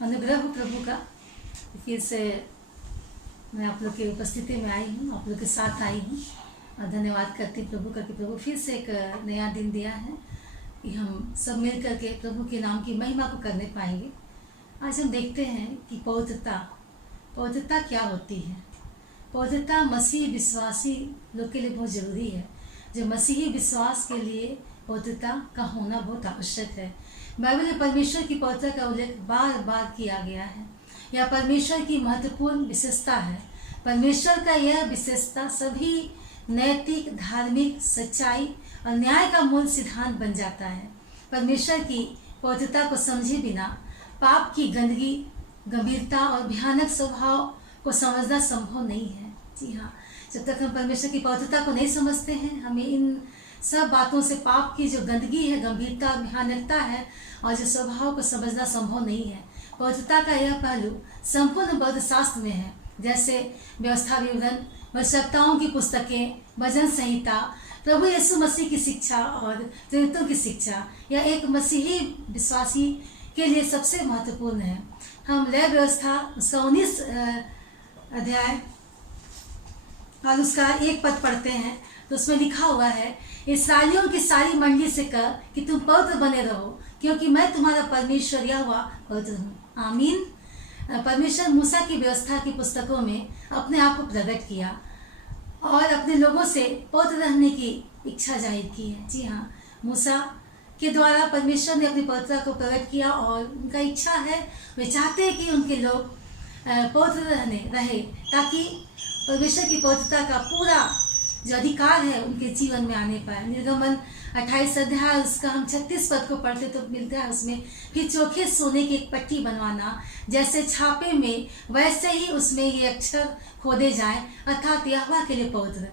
अनुग्रह हो प्रभु का। फिर से मैं आप लोग की उपस्थिति में आई हूँ, आप लोग के साथ आई हूँ और धन्यवाद करती प्रभु का कि प्रभु फिर से एक नया दिन दिया है कि हम सब मिल करके प्रभु के नाम की महिमा को करने पाएंगे। आज हम देखते हैं कि पवित्रता क्या होती है। पवित्रता मसीह विश्वासी लोग के लिए बहुत ज़रूरी है। जो मसीही विश्वास के लिए पवित्रता का होना बहुत आवश्यक है। बाइबल में परमेश्वर की पवित्रता का उल्लेख बार बार किया गया है। यह परमेश्वर की महत्वपूर्ण विशेषता है। परमेश्वर का यह विशेषता सभी नैतिक, धार्मिक, सच्चाई और न्याय का मूल सिद्धांत बन जाता है। परमेश्वर की पवित्रता को समझे बिना पाप की गंदगी, गंभीरता और भयानक स्वभाव को समझना संभव नहीं है। जी हाँ, जब तक हम परमेश्वर की पवित्रता को नहीं समझते हैं, हमें इन सब बातों से पाप की जो गंदगी है, गंभीरता, भयानकता है और जो स्वभाव को समझना संभव नहीं है। पवित्रता का यह पहलू संपूर्ण बौद्ध शास्त्र में है, जैसे व्यवस्था विवरण, वचनकर्ताओं की पुस्तकें, भजन संहिता, प्रभु यीशु मसीह की शिक्षा और प्रेरितों की शिक्षा। यह एक मसीही विश्वासी के लिए सबसे महत्वपूर्ण है। हम लय व्यवस्था उसका 19 अध्याय और उसका 1 पद पढ़ते हैं तो उसमें लिखा हुआ है, इस्राएलियों की सारी मंडली से कह कि तुम पवित्र बने रहो, क्योंकि मैं तुम्हारा परमेश्वर यहोवा पवित्र हूँ। आमीन। परमेश्वर मूसा की व्यवस्था की पुस्तकों में अपने आप को प्रकट किया और अपने लोगों से पवित्र रहने की इच्छा जाहिर की है। जी हाँ, मूसा के द्वारा परमेश्वर ने अपनी पवित्रता को प्रकट किया और उनका इच्छा है, वे चाहते हैं कि उनके लोग पवित्र रहे ताकि परमेश्वर की पवित्रता का पूरा जो अधिकार है उनके जीवन में आने पाए। निर्गमन 28 अध्याय उसका हम 36 पद को पढ़ते तो मिलता है उसमें, फिर चोखे सोने की एक पट्टी बनवाना, जैसे छापे में वैसे ही उसमें ये अक्षर खोदे जाए, अर्थात यहोवा के लिए पवित्र।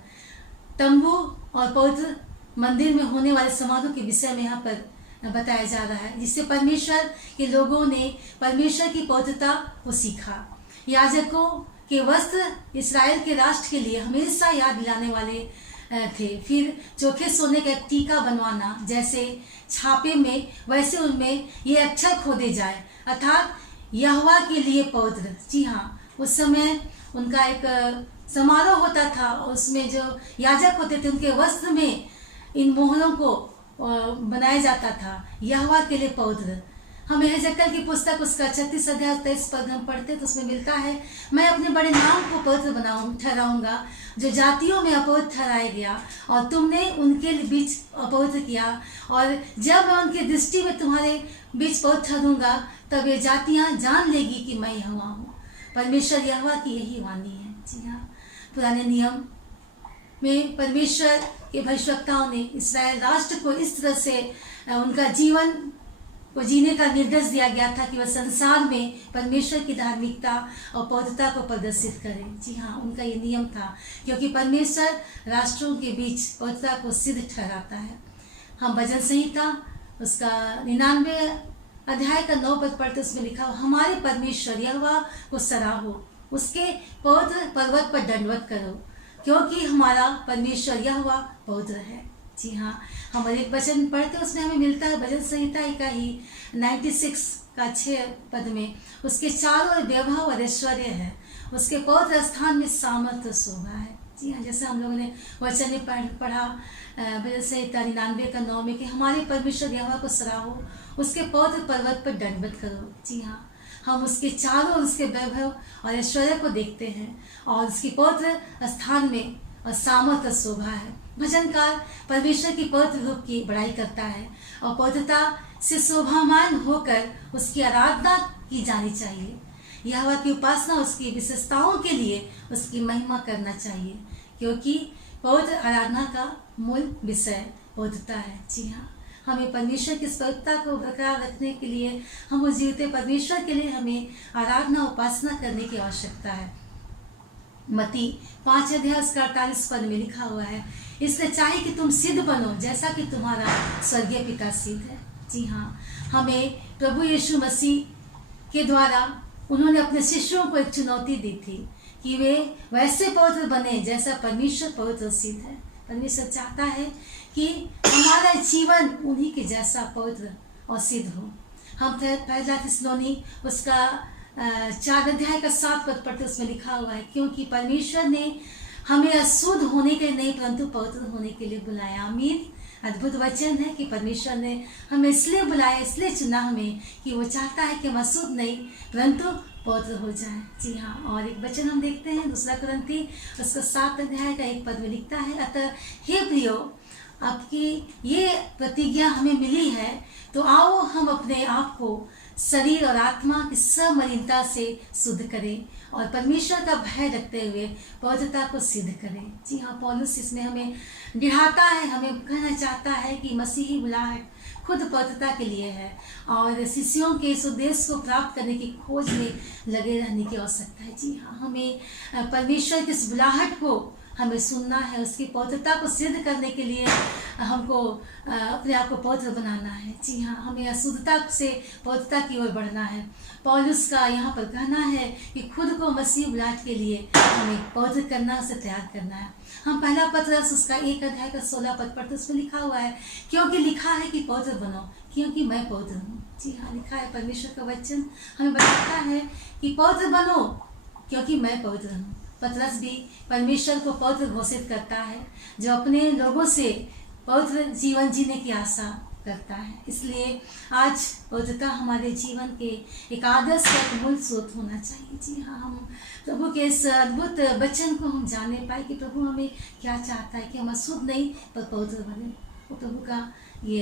तंबू और पवित्र मंदिर में होने वाले समारोह के विषय में यहाँ पर बताया जा रहा है, जिससे परमेश्वर के लोगों ने परमेश्वर की पवित्रता को सीखा। याजकों के वस्त्र इस्राएल के राष्ट्र के लिए हमेशा याद दिलाने वाले थे। फिर चोखे सोने का एक टीका बनवाना, जैसे छापे में वैसे उनमें ये अक्षर खोदे जाए, अर्थात यहोवा के लिए पवित्र। जी हाँ, उस समय उनका एक समारोह होता था और उसमें जो याजक होते थे उनके वस्त्र में इन मोहरों को बनाया जाता था, यहोवा के लिए पवित्र। हमें हेजक्कल की पुस्तक उसका 36 अध्याय 23 पद हम पढ़ते तो उसमें मिलता है, मैं अपने बड़े नाम को पवित्र ठहराऊंगा जो जातियों में अपवित्र ठहराया गया और तुमने उनके बीच अपवित्र किया, और जब मैं उनकी दृष्टि में तुम्हारे बीच पवित्र ठहरूंगा तब ये जातियां जान लेगी कि मैं यहोवा हूँ। परमेश्वर यहोवा की यही वाणी है। जी हाँ, पुराने नियम में परमेश्वर के भविष्यवक्ताओं ने इस्राएल राष्ट्र को इस तरह से उनका जीवन को जीने का निर्देश दिया गया था कि वह संसार में परमेश्वर की धार्मिकता और पवित्रता को प्रदर्शित करें। जी हाँ, उनका ये नियम था, क्योंकि परमेश्वर राष्ट्रों के बीच पवित्रता को सिद्ध ठहराता है। हम भजन संहिता उसका 99 अध्याय का 9 पद पढ़ते उसमें लिखा, हमारे परमेश्वर यहोवा को सराहो, उसके पवित्र पर्वत पर दंडवत करो, क्योंकि हमारा परमेश्वर यहोवा पवित्र है। जी हाँ, हम एक वचन पढ़ते उसमें हमें मिलता है भजन संहिता का ही 96 का 6 पद में, उसके चारों ओर वैभव और ऐश्वर्य है, उसके पवित्र स्थान में सामर्थ्य शोभा है। जी हाँ, जैसे हम लोगों ने वचन में पढ़ा भजन संहिता 99 का 9 में कि हमारे परमेश्वर यहोवा को सराहो, उसके पवित्र पर्वत पर दंडवत करो। जी हाँ, हम उसके चारों ओर उसके वैभव और ऐश्वर्य को देखते हैं और उसकी पवित्र स्थान में और सामर्थ्य शोभा है। भजनकार परमेश्वर की पवित्र रूप की बड़ाई करता है और पवित्रता से शोभामान होकर उसकी आराधना की जानी चाहिए। यहोवा की उपासना उसकी विशेषताओं के लिए उसकी महिमा करना चाहिए, क्योंकि पवित्र आराधना का मूल विषय पवित्रता है। जी हाँ, हमें परमेश्वर की पवित्रता को बरकरार रखने के लिए, हम उस जीवते परमेश्वर के लिए हमें आराधना उपासना करने की आवश्यकता है। मत्ती 5 अध्याय 48 पद में लिखा हुआ है, इसलिए चाहिए कि तुम सिद्ध बनो जैसा कि तुम्हारा स्वर्गीय पिता सिद्ध है। जी हाँ, हमें प्रभु यीशु मसीह के द्वारा उन्होंने अपने शिष्यों को एक चुनौती दी थी कि वे वैसे पवित्र बने जैसा परमेश्वर पवित्र सिद्ध है। परमेश्वर चाहता है कि हमारा जीवन उन्हीं के जैसा पवित्र और सिद्ध हो। हम पहला थिस्सलुनी उसका 4 अध्याय का 7 पद पढ़ते, उसमें लिखा हुआ है, क्योंकि परमेश्वर ने हमें अशुद्ध होने के लिए नहीं परंतु पवित्र होने के लिए बुलाया। आमीन। अद्भुत वचन है कि परमेश्वर ने हमें इसलिए बुलाया, इसलिए चुना हमें कि वो चाहता है कि हम अशुद्ध नहीं परंतु पवित्र हो जाए। जी हाँ। और एक वचन हम देखते हैं 2 कुरिन्थी उसका 7 अध्याय का 1 पद में लिखता है, अतः हे प्रियो, आपकी ये प्रतिज्ञा हमें मिली है, तो आओ हम अपने आप को शरीर और आत्मा की सब मलिनता से शुद्ध करें और परमेश्वर का भय रखते हुए पवित्रता को सिद्ध करें। जी हाँ, पौलुस इसमें हमें दिखाता है, हमें कहना चाहता है कि मसीही बुलाहट खुद पवित्रता के लिए है और शिष्यों के इस उद्देश्य को प्राप्त करने की खोज में लगे रहने की आवश्यकता है। जी हाँ, हमें परमेश्वर की इस बुलाहट को हमें सुनना है, उसकी पवित्रता को सिद्ध करने के लिए हमको अपने आप को पवित्र बनाना है। जी हाँ, हमें अशुद्धता से पवित्रता की ओर बढ़ना है। पौलुस का यहाँ पर कहना है कि खुद को मसीह बुलाहट के लिए हमें पवित्र करना, उसे तैयार करना है। हम पहला पत्रस उसका 1 अध्याय का 16 पद पढ़ते, उसमें लिखा हुआ है, क्योंकि लिखा है कि पवित्र बनो क्योंकि मैं पवित्र हूँ। जी हाँ, लिखा है, परमेश्वर का वचन हमें बताता है कि पवित्र बनो क्योंकि मैं पवित्र हूँ। पतरस भी परमेश्वर को पवित्र घोषित करता है, जो अपने लोगों से पवित्र जीवन जीने की आशा करता है। इसलिए आज पवित्रता हमारे जीवन के एक आदर्श का मूल स्रोत होना चाहिए। जी हाँ, हम प्रभु के इस अद्भुत वचन को हम जाने पाए कि प्रभु हमें क्या चाहता है कि हम अशुद्ध नहीं पर पवित्र बने। वो प्रभु का ये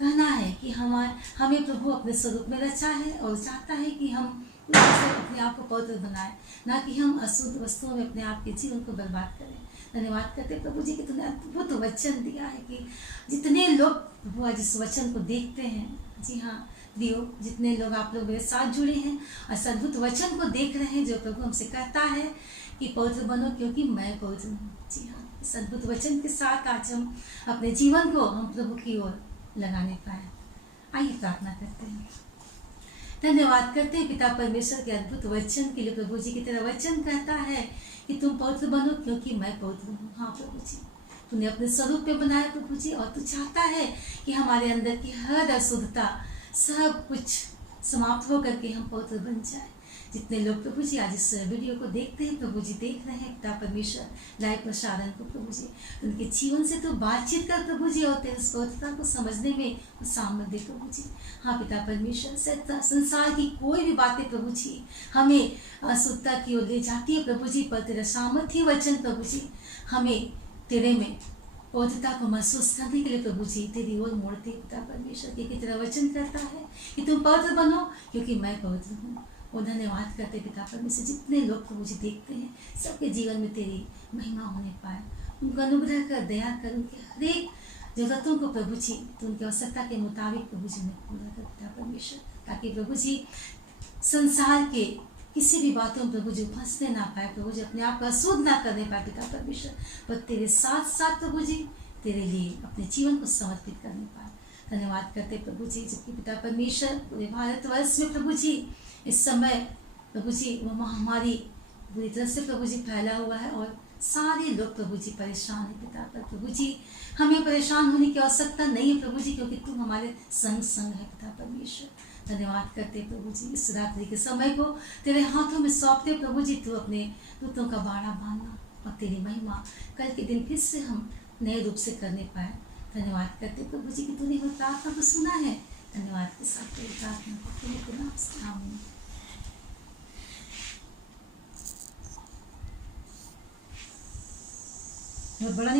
कहना है कि हमें प्रभु अपने स्वरूप में रचा है और चाहता है कि हम उससे अपने आप को पवित्र बनाए, ना कि हम अशुद्ध वस्तुओं में अपने आप के जीवन को बर्बाद करें। धन्यवाद करते प्रभु जी कि तुमने अद्भुत वचन दिया है कि जितने लोग प्रभु आज इस वचन को देखते हैं, जी हाँ प्रियो, जितने लोग आप लोग मेरे साथ जुड़े हैं और इस अद्भुत वचन को देख रहे हैं जो प्रभु हमसे कहता है कि पवित्र बनो क्योंकि मैं पवित्र हूँ। जी हाँ, इस अद्भुत वचन के साथ आज हम अपने जीवन को हम प्रभु की ओर लगाने पाए। आइए प्रार्थना करते हैं। धन्यवाद करते हैं पिता परमेश्वर के अद्भुत वचन के लिए। प्रभु जी की तेरा वचन कहता है कि तुम पवित्र बनो क्योंकि मैं पवित्र हूँ। हाँ प्रभु जी, तूने अपने स्वरूप पे बनाया प्रभु जी, और तू चाहता है कि हमारे अंदर की हर अशुद्धता सब कुछ समाप्त होकर के हम पवित्र बन जाए। जितने लोग प्रभु जी आज इस वीडियो को देखते हैं प्रभु जी, देख रहे हैं पिता परमेश्वर लाइव प्रसारण को प्रभु जी, उनके जीवन से तो बातचीत कर प्रभु जी और तेरे पवित्रता को समझने में सामर्थ्य दे प्रभु जी। हाँ पिता परमेश्वर, संसार की कोई भी बातें प्रभु जी हमें अशुद्धता की ओर ले जाती है प्रभु जी, पर तेरा सामर्थ्य वचन प्रभु जी हमें तेरे में पवित्रता को महसूस करने के लिए प्रभु जी तेरी ओर मोड़ते पिता परमेश्वर, क्योंकि तेरा वचन करता है कि तुम पवित्र बनो क्योंकि मैं पवित्र हूँ। वो धन्यवाद करते पिता परमेश्वर, जितने लोग प्रभु जी देखते हैं सबके जीवन में तेरी महिमा होने पाए। उनको अनुग्रह कर, दया कर, उनके हरेक जरूरतों को प्रभु जी तो उनकी आवश्यकता के मुताबिक प्रभु जी ने पूरा कर पिता परमेश्वर, ताकि प्रभु जी संसार के किसी भी बातों में प्रभु जी फंसने ना पाए, प्रभु जी अपने आप को अशुद्ध ना करने पाए पिता परमेश्वर, पर तेरे साथ साथ प्रभु जी तेरे लिए अपने जीवन को समर्पित करने पाए। धन्यवाद करते प्रभु जी, जबकि पिता परमेश्वर पूरे भारतवर्ष में प्रभु जी इस समय प्रभु जी वो महामारी बुरी तरह से प्रभु जी फैला हुआ है और सारे लोग प्रभु जी परेशान है पिता। पर प्रभु जी हमें परेशान होने की आवश्यकता नहीं है प्रभु जी, क्योंकि तुम हमारे संग संग है पिता परमेश्वर। धन्यवाद करते प्रभु जी, इस रात्रि के समय को तेरे हाथों में सौंपते प्रभु जी, तू अपने दूतों का बाड़ा बांधना और तेरी महिमा कल के दिन फिर से हम नए रूप से करने पाए। धन्यवाद करते प्रभु जी कि तूने हमारी प्रार्थना को सुना है। धन्यवाद के साथ तेरी प्रार्थना को नाम से आमीन। बहुत बड़ा